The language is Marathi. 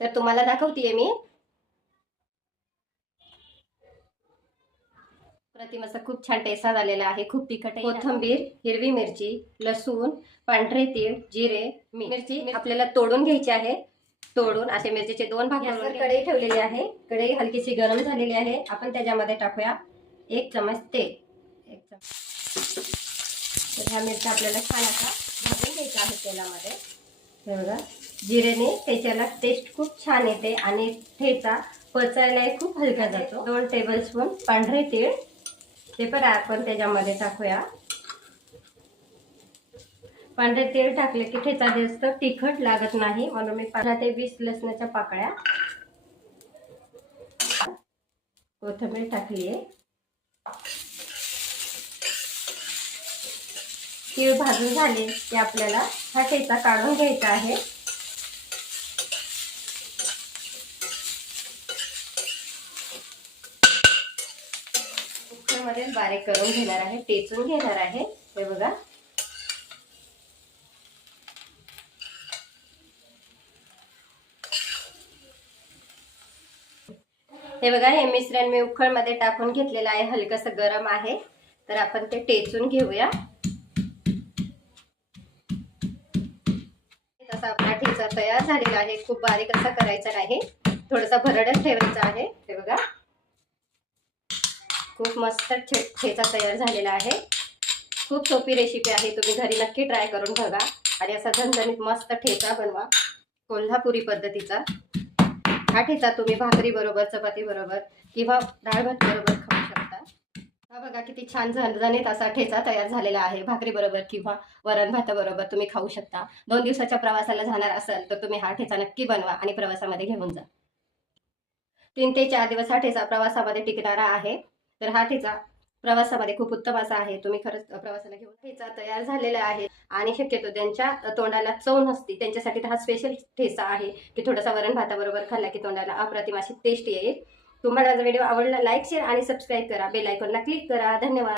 तर तुम्हाला दाखवतेय मी. प्रतिम असं खूप छान टेस्टा झालेला आहे खूप तिखट आहे. कोथंबीर हिरवी मिरची लसूण पांढरे तीळ जिरे मी- मिरची आपल्याला तोडून घ्यायची आहे. तोडून असे मिरचीचे दोन भाग कढई ठेवलेली आहे. कढई हलकीशी गरम झालेली आहे. आपण त्याच्यामध्ये टाकूया एक चमच तेल. एक चमच तर ह्या मिरच्या आपल्याला छान असा भाजून घ्यायच्या आहेत तेलामध्ये. हे बघा. जिरेने त्याच्याला टेस्ट खूप छान येते आणि ठेचा पचायलाही खूप हलका जातो. दोन टेबल स्पून पांढरे तीळ. ते पण आपण त्याच्यामध्ये टाकूया. पांढरे तेल टाकले की ठेचा जास्त तिखट लागत नाही. म्हणून मी पंधरा ते वीस लसणाच्या पाकळ्या. कोथिंबीर टाकली आहे. तीळ भाजून झाले की आपल्याला हा ठेचा काढून घ्यायचा आहे. कुकरमध्ये बारीक करून घेणार आहे टेचून घेणार आहे. हे बघा. हे बघा हे मिश्रण मी उखळमध्ये टाकून घेतलेलं आहे. हलकंसं गरम आहे. तर आपण ते टेचून घेऊया. तसा आपला ठेचा तयार झालेला आहे. खूप बारीक असा करायचा नाही. थोडासा भरडच ठेवायचा आहे. हे बघा. खूप मस्त ठे ठेचा तयार झालेला आहे. खूप सोपी रेसिपी आहे तुम्ही घरी नक्की ट्राय करून बघा. आणि असा झणझणीत मस्त ठेचा बनवा कोल्हापुरी पद्धतीचा. हा ठेचा तुम्ही भाकरी बरोबर चपाती बरोबर किंवा डाळ भात बरोबर खाऊ शकता. हा बघा किती छान झणझणीत असा ठेचा तयार झालेला आहे. भाकरी बरोबर किंवा वरण भाताबरोबर तुम्ही खाऊ शकता. दोन दिवसाच्या प्रवासाला जाणार असाल तर तुम्ही हा ठेचा नक्की बनवा आणि प्रवासामध्ये घेऊन जा. तीन ते चार दिवस हा ठेचा प्रवासामध्ये टिकणारा आहे. तर हा ठेचा प्रवासामध्ये खूप उत्तम असा आहे. तुम्ही खरंच प्रवासाला घेऊन ठेचा तयार झालेला आहे. आणि शक्यतो त्यांच्या तोंडाला चव नसते. त्यांच्यासाठी तर हा स्पेशल ठेचा आहे की थोडासा वरण भाताबरोबर खाल्ला की तोंडाला अप्रतिम अशी टेस्ट येईल. तुम्हाला व्हिडिओ आवडला लाईक शेअर आणि सबस्क्राईब करा. बेल आयकॉनला क्लिक करा. धन्यवाद.